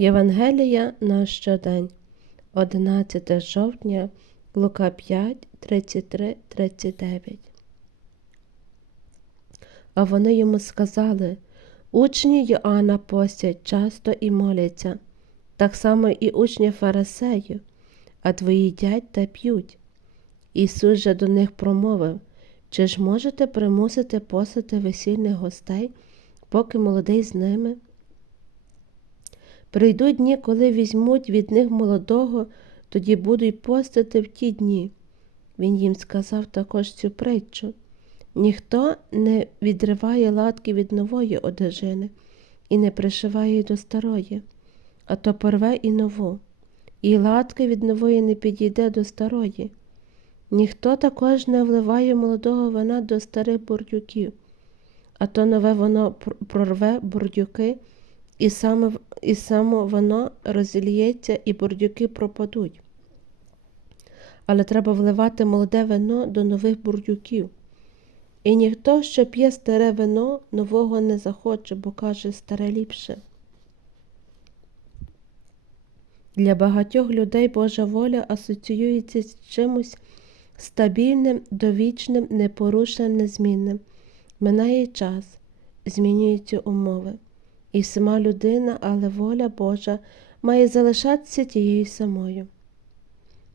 Євангелія на щодень, 11 жовтня, Лука 5, 33, 39. А вони йому сказали Учні Йоанна постять часто і моляться, так само і учні Фарисею, а твої їдять та п'ють. Ісус же до них промовив Чи ж можете примусити посити весільних гостей, поки молодий з ними? Прийдуть дні, коли візьмуть від них молодого, тоді будуть постити в ті дні. Він їм сказав також цю притчу. Ніхто не відриває латки від нової одежини і не пришиває до старої, а то порве і нову, і латка від нової не підійде до старої. Ніхто також не вливає молодого вина до старих бурдюків, а то нове воно прорве бурдюки, і саме, і само воно розілється, і бурдюки пропадуть. Але треба вливати молоде вино до нових бурдюків. І ніхто, що п'є старе вино, нового не захоче, бо каже старе ліпше. Для багатьох людей Божа воля асоціюється з чимось стабільним, довічним, непорушним, незмінним. Минає час, змінюються умови. І сама людина, але воля Божа має залишатися тією самою.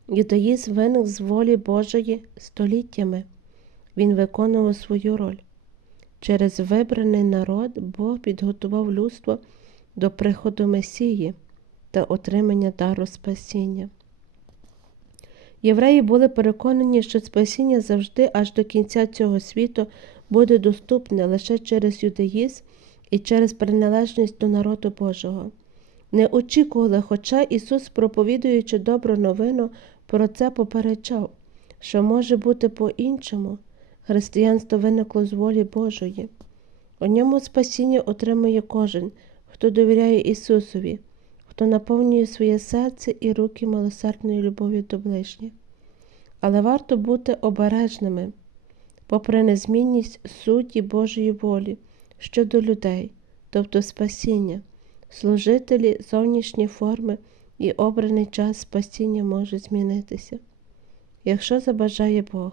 Юдаїзм виник з волі Божої століттями. Він виконував свою роль. Через вибраний народ Бог підготував людство до приходу Месії та отримання дару спасіння. Євреї були переконані, що спасіння завжди аж до кінця цього світу буде доступне лише через юдаїзм і через приналежність до народу Божого. Не очікували, хоча Ісус, проповідуючи добру новину, про це попереджав, що може бути по-іншому. Християнство виникло з волі Божої. У ньому спасіння отримує кожен, хто довіряє Ісусові, хто наповнює своє серце і руки милосердною любов'ю до ближніх. Але варто бути обережними, попри незмінність суті Божої волі щодо людей, тобто спасіння, служителі зовнішні форми і обраний час спасіння може змінитися, якщо забажає Бог.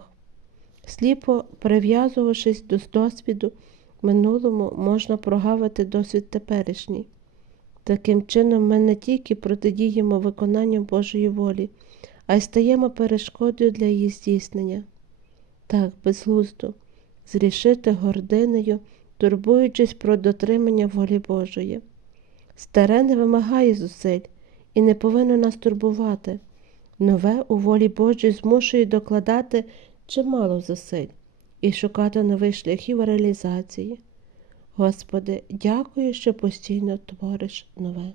Сліпо прив'язувавшись до досвіду минулому, можна прогавити досвід теперішній. Таким чином, ми не тільки протидіємо виконанню Божої волі, а й стаємо перешкодою для її здійснення. Так, безглуздо, зрішити гординою, турбуючись про дотримання волі Божої. Старе не вимагає зусиль і не повинно нас турбувати. Нове у волі Божій змушує докладати чимало зусиль і шукати нових шляхів реалізації. Господи, дякую, що постійно твориш нове.